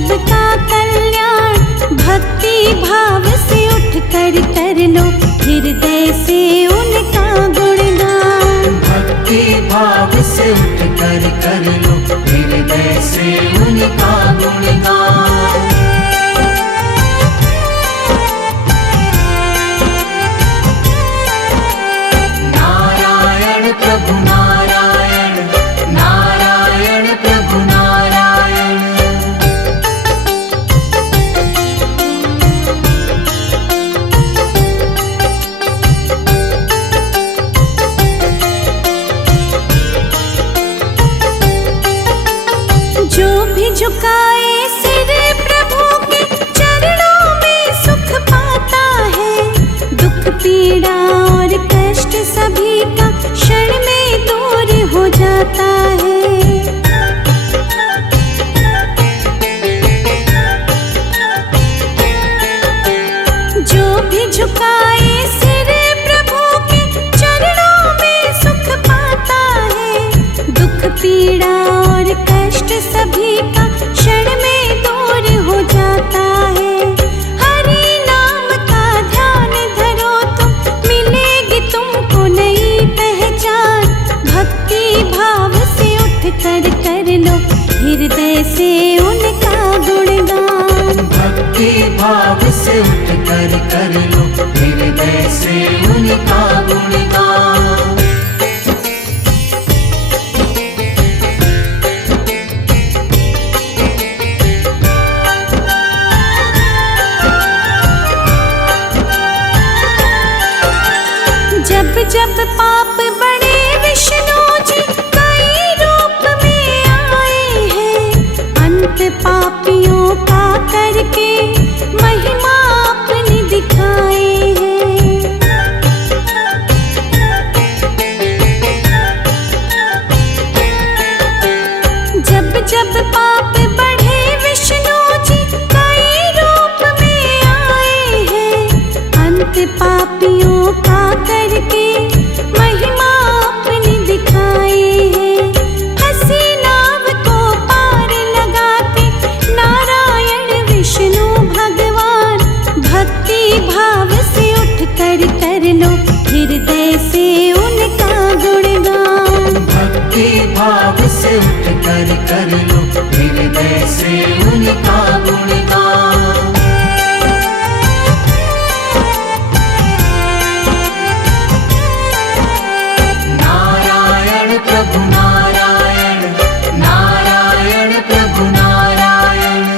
सबका कल्याण भक्ति भाव से उठ कर लो हृदय से उनका गुणगान। भक्ति भाव से उठ कर लो हृदय से उनका गुणगान। नारायण प्रभु नारायण, नारायण प्रभु नारायण। जो भी झुकाए सिर प्रभु के चरणों में सुख पाता है। दुख पीड़ा और कष्ट सभी का क्षण में दूर हो जाता है। जो भी झुकाए सिर प्रभु के चरणों में सुख पाता है। दुख पीड़ा और कष्ट सभी का क्षण में दूर हो जाता है। हरि नाम का ध्यान धरो तुम, मिलेगी तुमको नई पहचान। भक्ति भाव से उठ कर लो हृदय से उनका गुणगान। भक्ति भाव से उठ कर लो हृदय से उनका गुणगान। जब जब पाप बड़े विष्णु जी कई रूप में आए हैं। अंत पापियों का करके महिमा अपनी दिखाए हैं। जब जब पाप बढ़े विष्णु जी कई रूप में आए हैं। अंत पापियों का करके महिमा अपनी दिखाए हैं। हंसी नाव को पार लगाते नारायण विष्णु भगवान। भक्ति भाव से उठ कर लो हृदय से उनका गुणगान। भक्ति भाव से उठ कर लो हृदय से उनका गुणगान। नारायण प्रभु नारायण, नारायण प्रभु नारायण।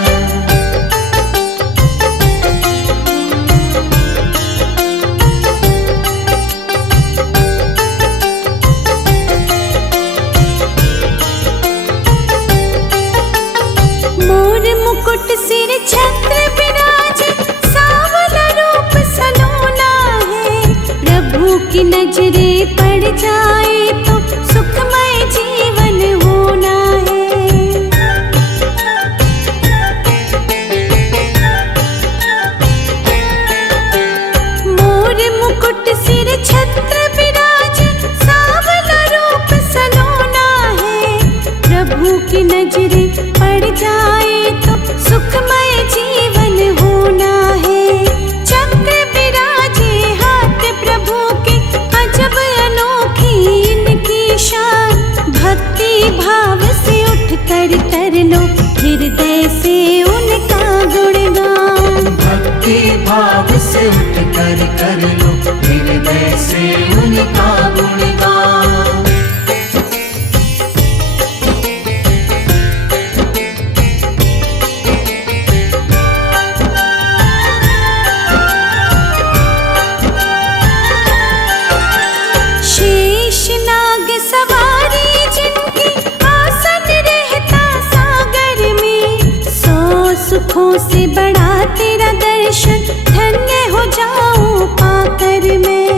मोर मुकुट सिर छत्र विराजे, सांवला रूप सलोना है। प्रभु की नजरे पड़ जाए तो सुखमय जीवन होना है। मोर मुकुट सिर छत्र विराजे, सांवला रूप सलोना है। प्रभु की नजरे पड़ जाए तो सुखमय जीवन होना है। चक्र विराजे हाथ प्रभु के, अजब अनोखी इनकी शान। भक्ति भाव से उठ कर लो हृदय से उनका गुणगान। भक्ति भाव से उठ कर लो हृदय से उनका गुणगान। शेष नाग सवारी जिनकी, आसन रहता सागर में। 100 सुखों से बड़ा तेरा दर्शन, धन्य हो जाऊं पाकर मैं।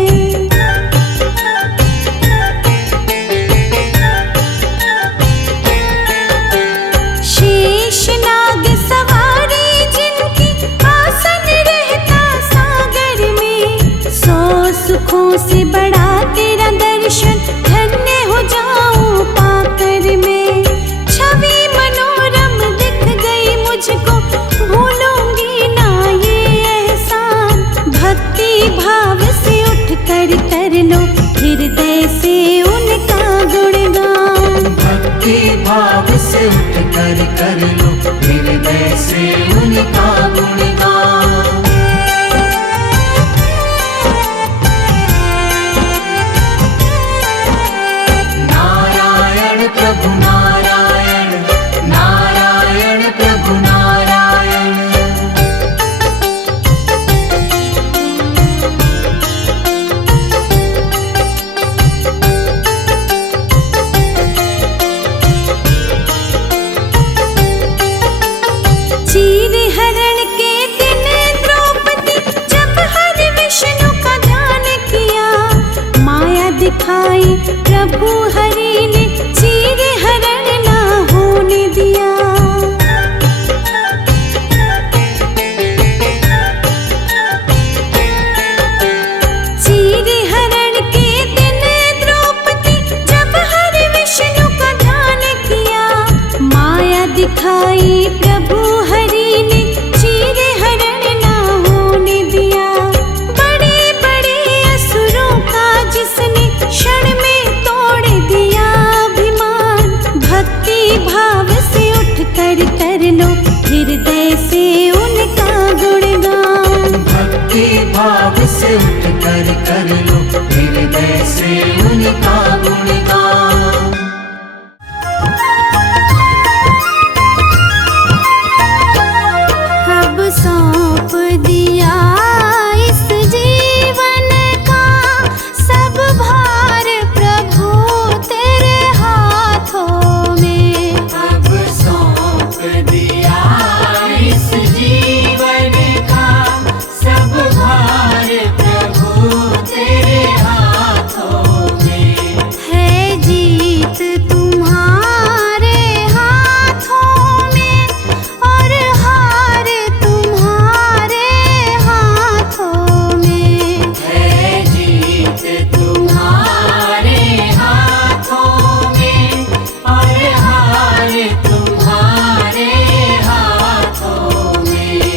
शेष नाग सवारी जिनकी, आसन रहता सागर में। 100 सुखों से बड़ा तेरा दर्शन, धन्य हो जाऊं पाकर मैं। छवि मनोरम दिख गई मुझको दिखाई प्रभु हरि ने चीर हरण ना होने दिया। चीर हरण के दिन द्रौपदी जब हरि विष्णु का ध्यान किया, माया दिखाई प्रभु हरि ने चीर हरण ना होने दिया। बड़े बड़े असुरों का जिसने क्षण में तोड़ दिया अभिमान, भक्ति भाव से उठ कर लो हृदय से उनका गुणगान। भक्ति भाव से उठ कर लो हृदय से उनका गुणगान। अब सौंप दिया इस जीवन का सब भार प्रभु तेरे हाथों में। अब सौंप दिया इस जीवन का सब भार प्रभु तेरे हाथों में। है जीत तुम्हारे हाथों में और हार तुम्हारे हाथों में। है जीत तुम्हारे हाथों में और हार तुम्हारे हाथों में।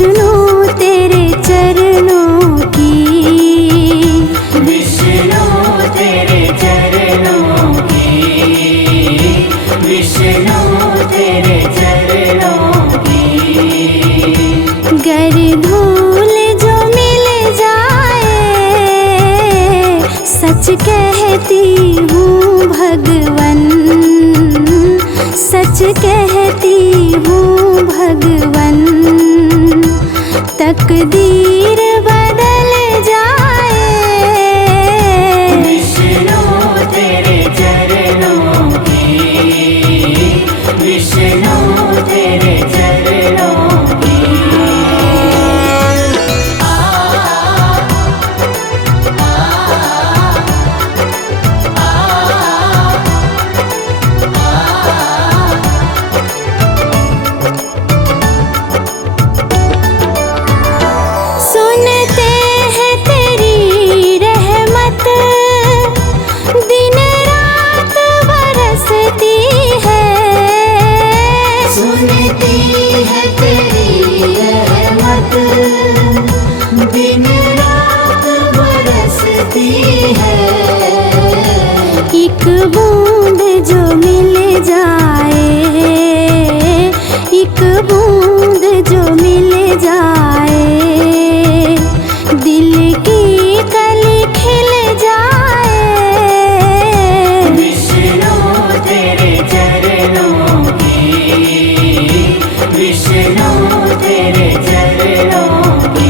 विष्णु तेरे चरणों की, विष्णु तेरे चरणों की, विष्णु तेरे चरणों की। गर धूल जो मिल जाए, सच कहती हूँ भगवन, सच कहती हूँ भगवन। तकदीर बदल जाए, विष्णु तेरे चरणों की, विष्णु तेरे चरणों की। सुनते हैं तेरी रहमत, दिन रात बरसती है। सुनती है तेरी रहमत, दिन रात बरसती है। एक बूंद जो मिल जाए, एक बूंद जो मिल जाए, दिल की कली खिल जाए। विष्णु तेरे चरणों की, विष्णु तेरे चरणों की।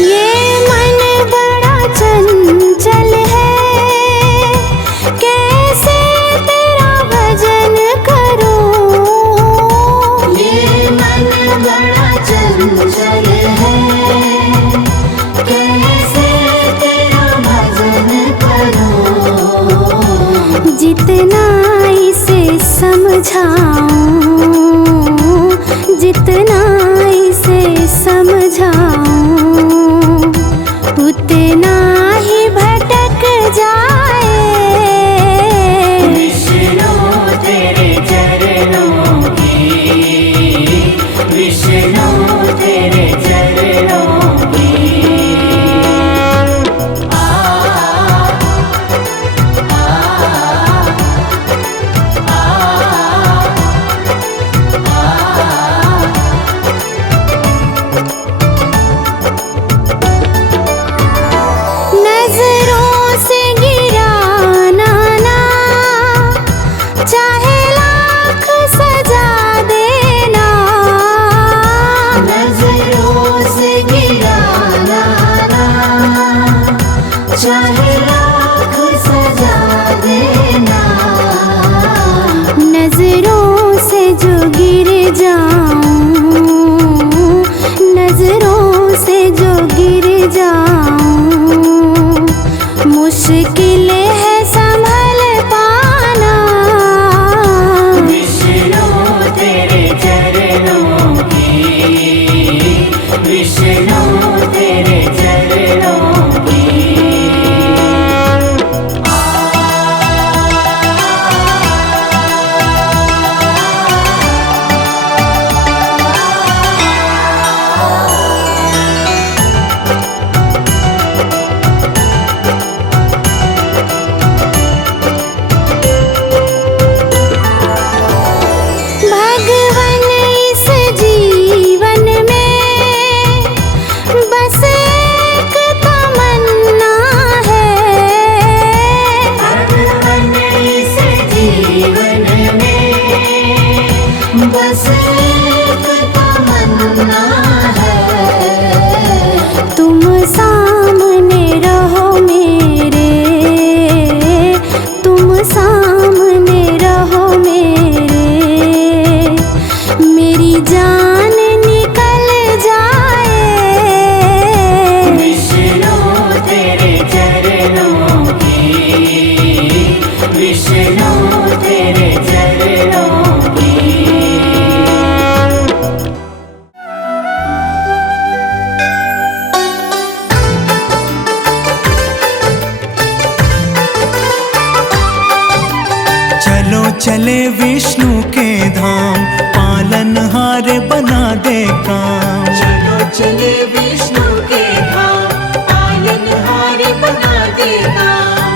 ये मन बड़ा चंचल है, कैसे तेरा भजन करूं। ये मन बड़ा चंचल है, कैसे तेरा भजन करूं। जितना इसे समझाऊं, जितना इसे समझाऊं, उतना ही भटक जाए। विष्णु तेरे चरणों की, विष्णु तेरे चरणों की। नजरों से गिराना ना, चाहे लाख सजा देना। नजरों से गिराना ना, चाहे लाख सजा देना। नजरों से जो गिर जाऊं, नजरों से जो गिर जाऊं, मुश्किल है संभल पाना। विष्णु तेरे चरणों की, विष्णु तेरे चरणों की। भगवन इस जीवन में चले विष्णु के धाम, पालनहारे बना दे काम। चलो चले विष्णु के धाम, पालनहारे बना देगा।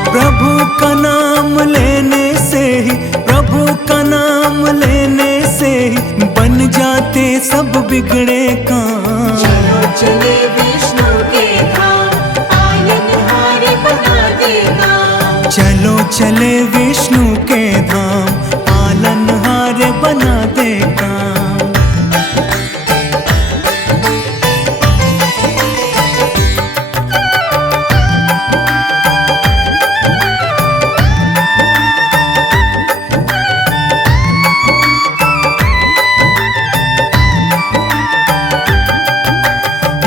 प्रभु का नाम लेने से ही, प्रभु का नाम लेने से ही बन जाते सब बिगड़े काम। चलो चले विष्णु के धाम, पालनहारे बना देगा। चलो चले विष्णु के धाम, पालनहारे बना दे काम।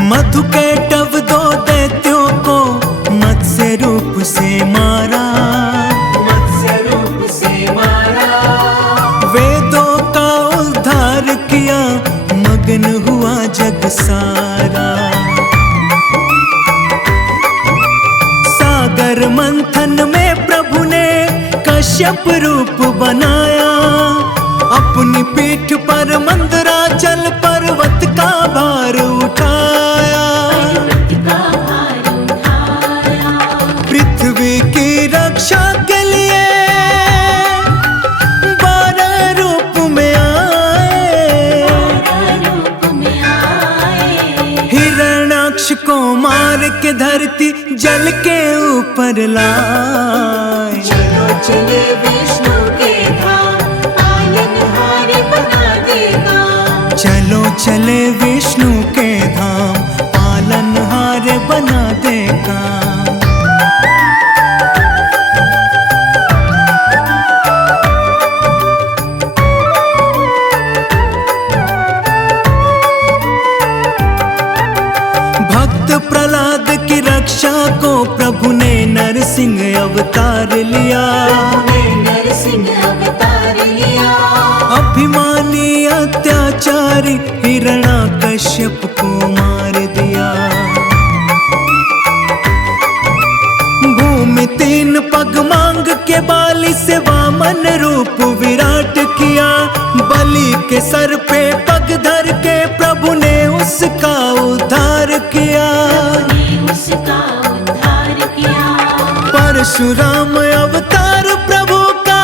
मधु के टव दो दैत्यों को मत्स्य रूप से मारा, मत्स्य रूप से मारा। वेदों का उद्धार किया, मगन हुआ जग सारा। सागर मंथन में प्रभु ने कश्यप रूप बनाया, अपनी पीठ पर मंदराचल पर्वत का भार उठाया। पर्वत का भार उठाया। पृथ्वी की रक्षा के लिए 12 रूप में आए, 12 रूप में आए। हिरण्याक्ष को मार के धरती जल के ऊपर लाए। चलो चले विष्णु के धाम, पालनहारे बना देगा। चलो चले विष्णु के धाम, पालनहारे बना दे काम। भक्त प्रहलाद की रक्षा को प्रभु ने नरसिंह अवतार लिया। ने नरसिंह अवतार लिया। अभिमानी अत्याचारी हिरण्याकश्यप को मार दिया। भूमि 3 पग मांग के बाली से वामन रूप विराट किया। बलि के सर पे पग धर के प्रभु ने उसका उद्धार किया। ने उसका उद्धार किया। परशुराम अवतार प्रभु का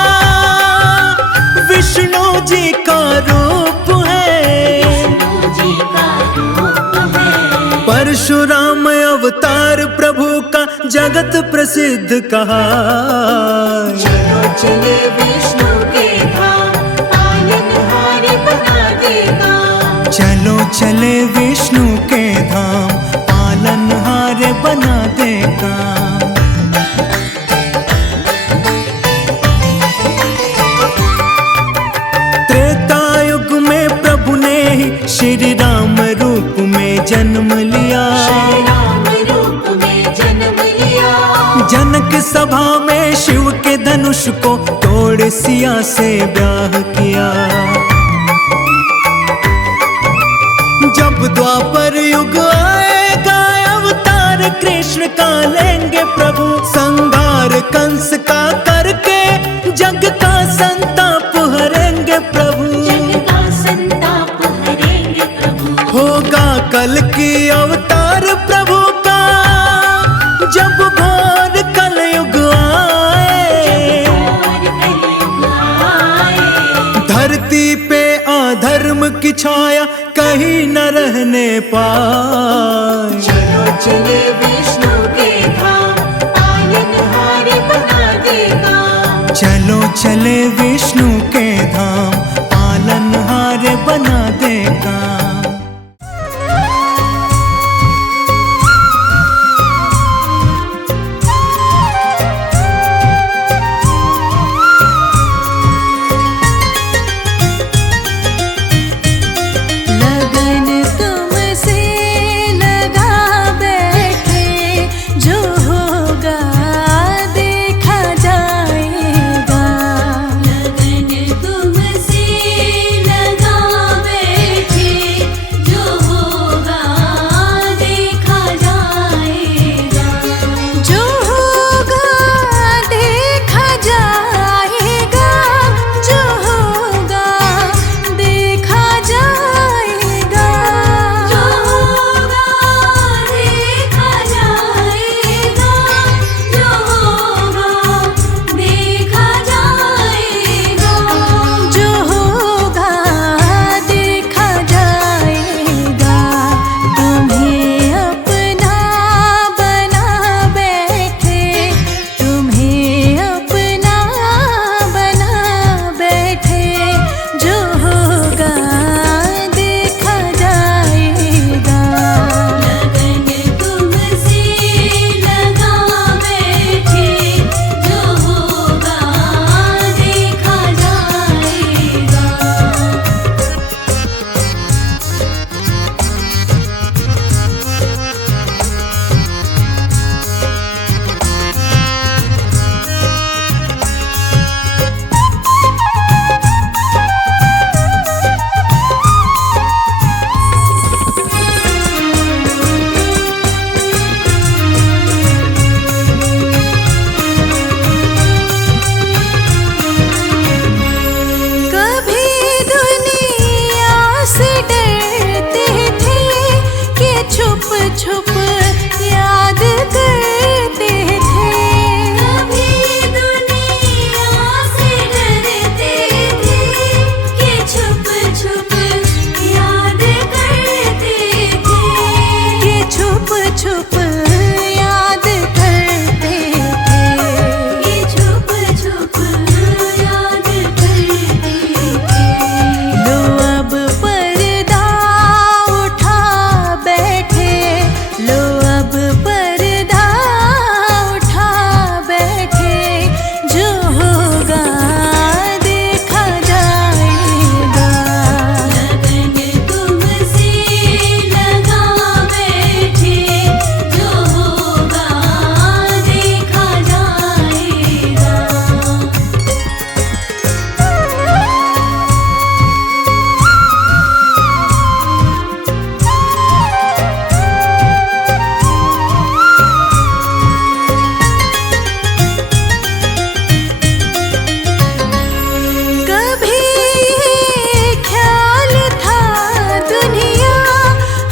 विष्णु जी का रूप है। विष्णु जी का रूप है। परशुराम अवतार प्रभु का जगत प्रसिद्ध कहा। चलो चले विष्णु के धाम, पालनहारे बना देगा। चलो चले विष्णु के धाम, पालनहारे बना दे काम। त्रेता युग में प्रभु ने ही श्री राम रूप में जन्म लिया। श्री राम रूप में जन्म लिया। जनक सभा में शिव के धनुष को तोड़ सिया से ब्याह किया। जब द्वापर युग आएगा अवतार कृष्ण का लेंगे प्रभु। संहार कंस का करके जग का संताप हरेंगे प्रभु। जग का संताप हरेंगे प्रभु। होगा कल की अवतार प्रभु का, जब घोर कलयुग आए। और कलयुग आए। धरती पे अधर्म की छाया कहीं न रहने पाए। चलो चले विष्णु के धाम, पालनहारे बना देगा। चलो चले विष्णु के धाम, पालनहारे बना दे काम। लगन तुमसे लगा बैठे, जो होगा देखा जाएगा। लगन छुप याद करते थे। कभी दुनिया से डरते थे कि छुप छुप याद करते थे। कि छुप छुप याद करते थे। कि छुप छुप याद करते थे। लो अब पर्दा उठा बैठे, लो अब पर्दा उठा बैठे, जो होगा देखा जाएगा। लगन तुमसे लगा बैठे, जो होगा देखा जाएगा। कभी ये ख्याल था दुनिया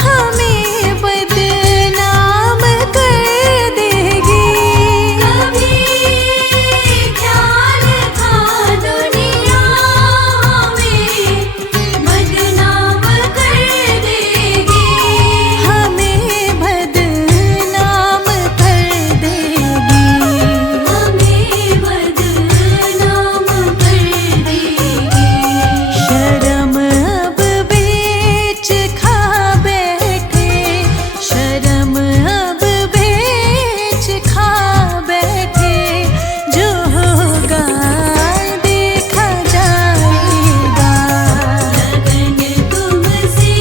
हमें बदनाम कर देगी। कभी ख्याल था दुनिया हमें बदनाम कर देगी। हमें बदनाम कर देगी। हमें बदनाम कर देगी। शर्म अब बेच खा बैठे, शर्म अब बेच खा बैठे, जो होगा देखा जाएगा। लगन तुमसे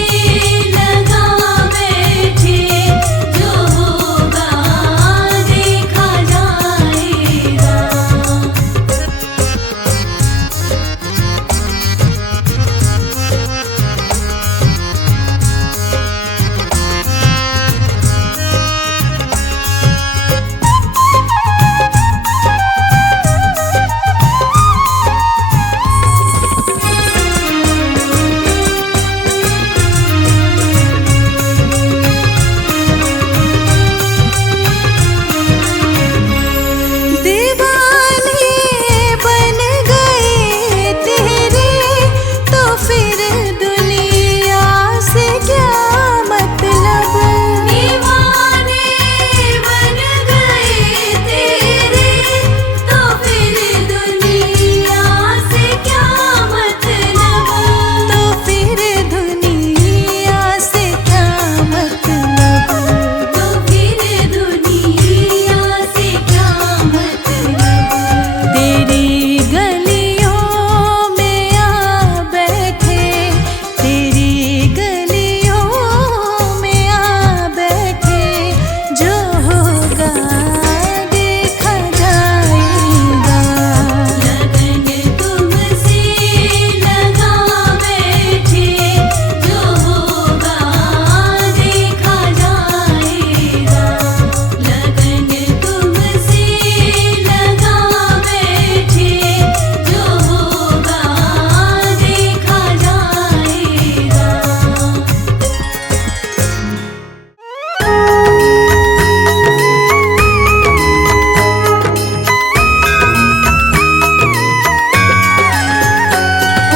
लगा बैठे, जो होगा देखा जाएगा। दीवाने बन गए तेरे, तो फिर दुनिया से क्या मतलब। दीवाने बन गए तेरे, तो फिर दुनिया से क्या मतलब। तो फिर दुनिया से क्या मतलब। तो फिर दुनिया से क्या मतलब। तेरी गलियों में आ बैठे, तेरी गलियों में आ बैठे, जो होगा देखा जाएगा। लगन तुमसे लगा बैठे, जो होगा देखा जाएगा। लगन तुमसे लगा बैठे, जो होगा देखा जाएगा।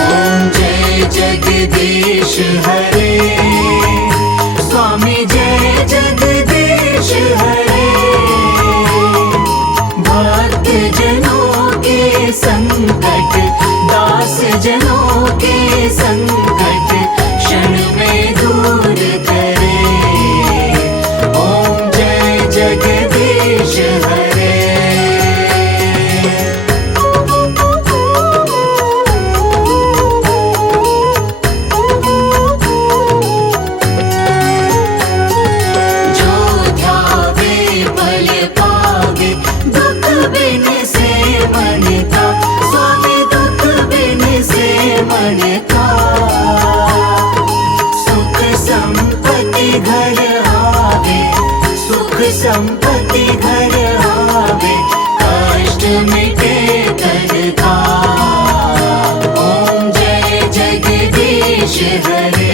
ओम जय जगदीश हरे, स्वामी जय जगदीश हरे। भक्त जनों के संकट, दास जनों के संकट, क्षण में दूर करे। ओम जय जगदीश हरे। जो ध्यावे फल पावे, दुख बिन से मन का, स्वामी दुख बिन से मन का। सुख संपत्ति घर आवे, सुख संपत्ति घर आवे, कष्ट मिटे तन का। ओम जय जगदीश हरे।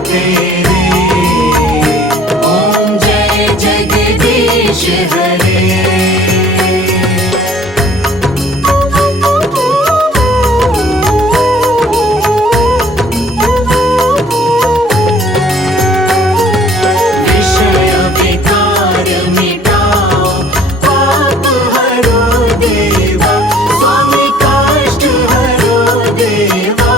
तेरे। ओम जय जगदीश हरे। विषय विकार मिटाओ, पाप हरो देवा, स्वामी कष्ट हरो देवा।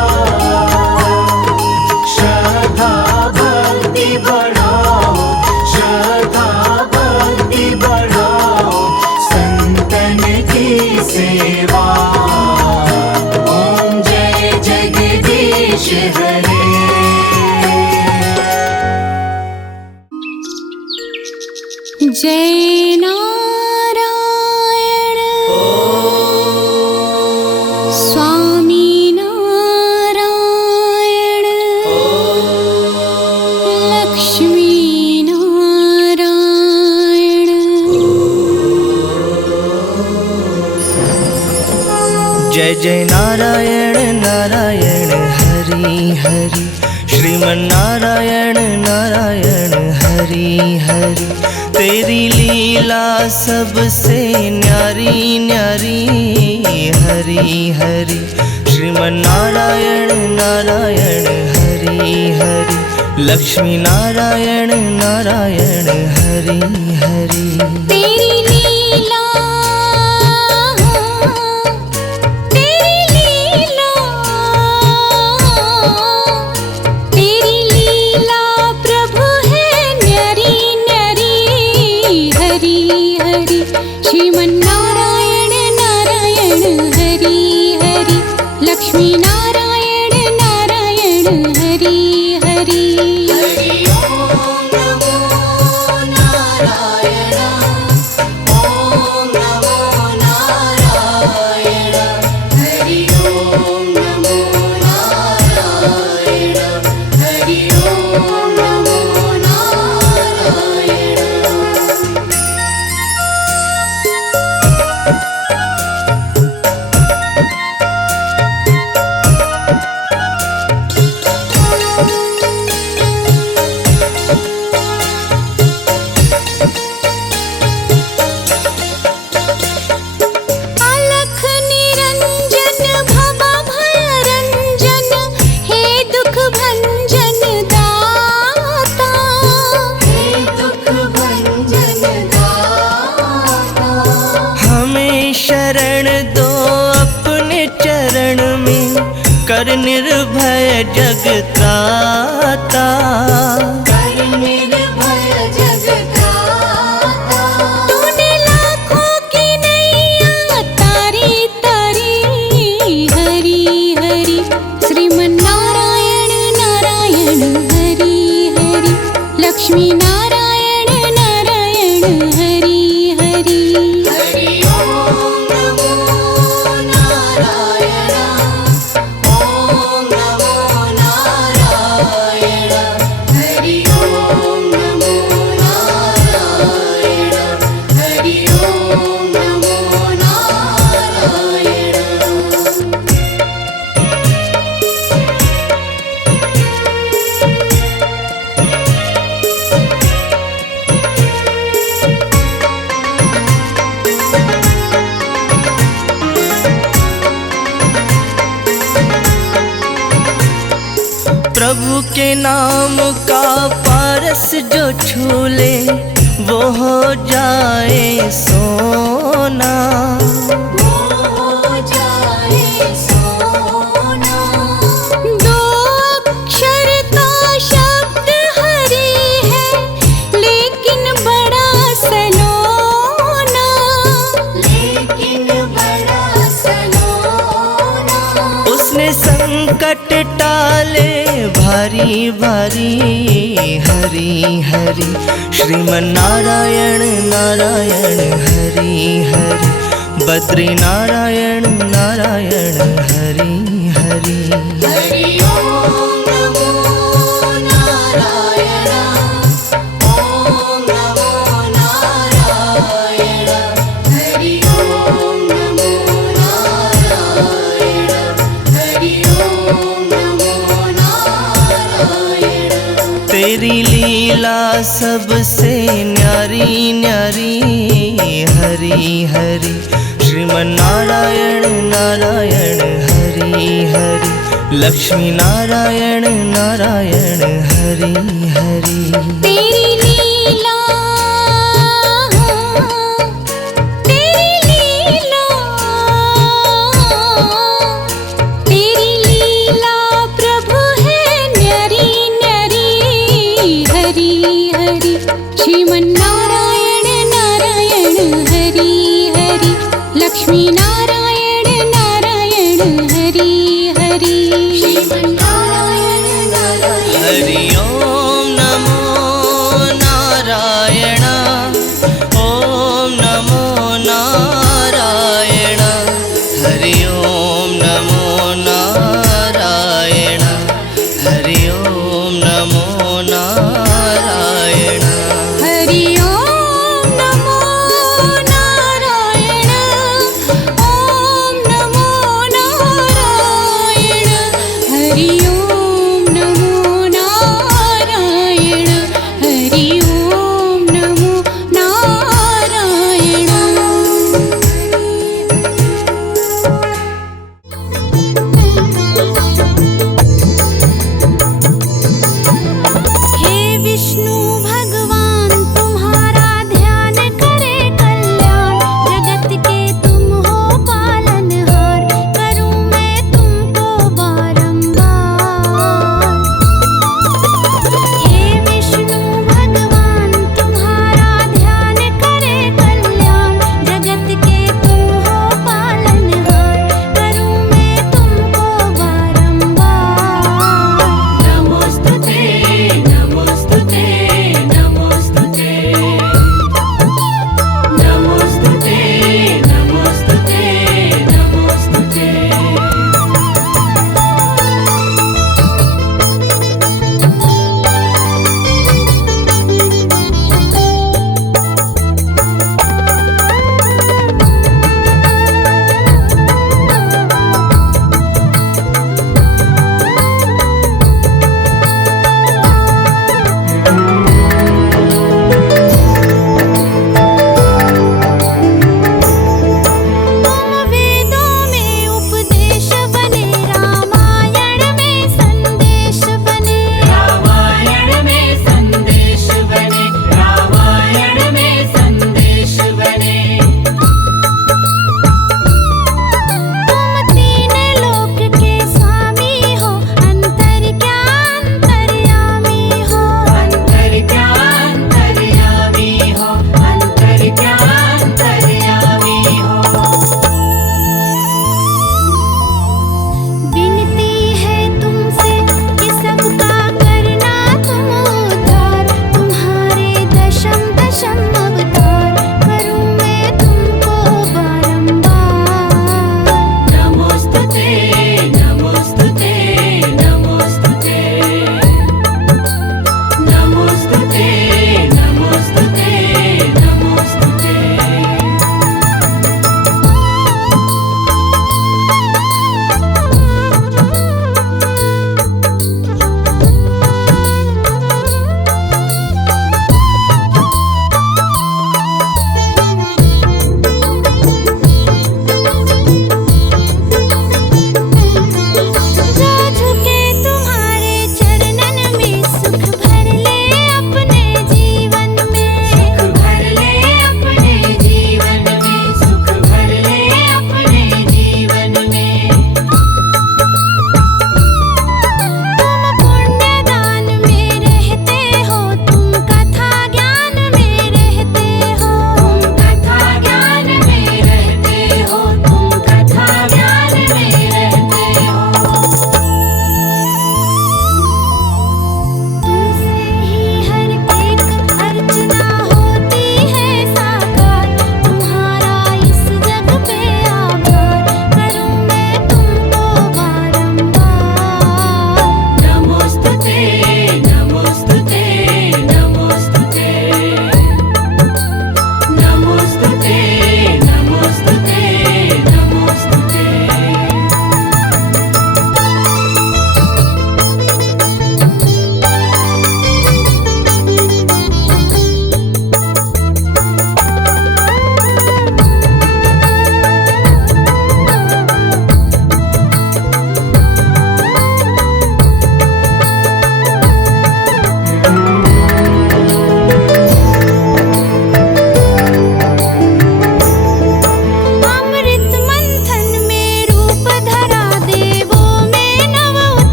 श्रद्धा भक्ति बढ़ाओ, श्रद्धा भक्ति बढ़ाओ, संतन की सेवा। ओम जय जगदीश हरे। जय नारायण स्वामी नारायण लक्ष्मी नारायण। जय जय नारायण नारायण हरि हरि, श्रीमन्नारायण नारायण हरि हरि। तेरी लीला सबसे न्यारी न्यारी, हरि हरि। श्रीमन्नारायण नारायण हरि हरि, लक्ष्मी नारायण नारायण हरि हरि। तेरी लीला प्रभु है न्यारी न्यारी, हरि हरि। श्रीमन्नारायण नारायण हरि हरि, लक्ष्मी नारायण नारायण हरि हरि। हरि ओम नमो नारायण, ओम नमो नारायण। हरि ओम नमो नारायण, हरि ओम नमो नारायण। अलख निरंजन भव भय रंजन, हे दुख भंजन दाता, हे दुख भंजन दाता। हमें शरण दो अपने चरण में, कर निर्भय जगत्राता। कर निर्भय जगत्राता। तूने लाखों की नैया तारी तारी, हरि हरि। श्रीमन्नारायण नारायण हरि हरि, लक्ष्मी नारायण नारायण हरि हरि। हरि ओम नमो नारायण, ओम नमो नारायण। हरि ओम नमो नारायण, हरि ओम नमो नारायण। प्रभु के नाम का पारस जो छू ले, वो हो जाए सोना। वो हो जाए सोना। दो अक्षर का शब्द हरि है, लेकिन बड़ा सलोना, लेकिन बड़ा सलोना। उसने संकट टाले भारी भारी, हरि हरि। श्रीमन्नारायण नारायण हरि हरि, बद्री नारायण नारायण हरि हरि। हरि ओम नमो नारायण, ओम नमो नारायण। हरि ओम नमो नारायण, हरि ओम नमो नारायण। तेरी लीला सबसे न्यारी न्यारी, हरि हरि श्रीमन नारायण नारायण हरि हरि, लक्ष्मी नारायण नारायण हरि हरि। तेरी लीला, तेरी लीला, तेरी लीला प्रभु है न्यारी न्यारी, हरि हरि श्रीमन नारायण नारायण हरि हरि, लक्ष्मी नारायण नारायण हरि हरि, श्रीमन नारायण नारायण। हरि ओम नमो नारायण।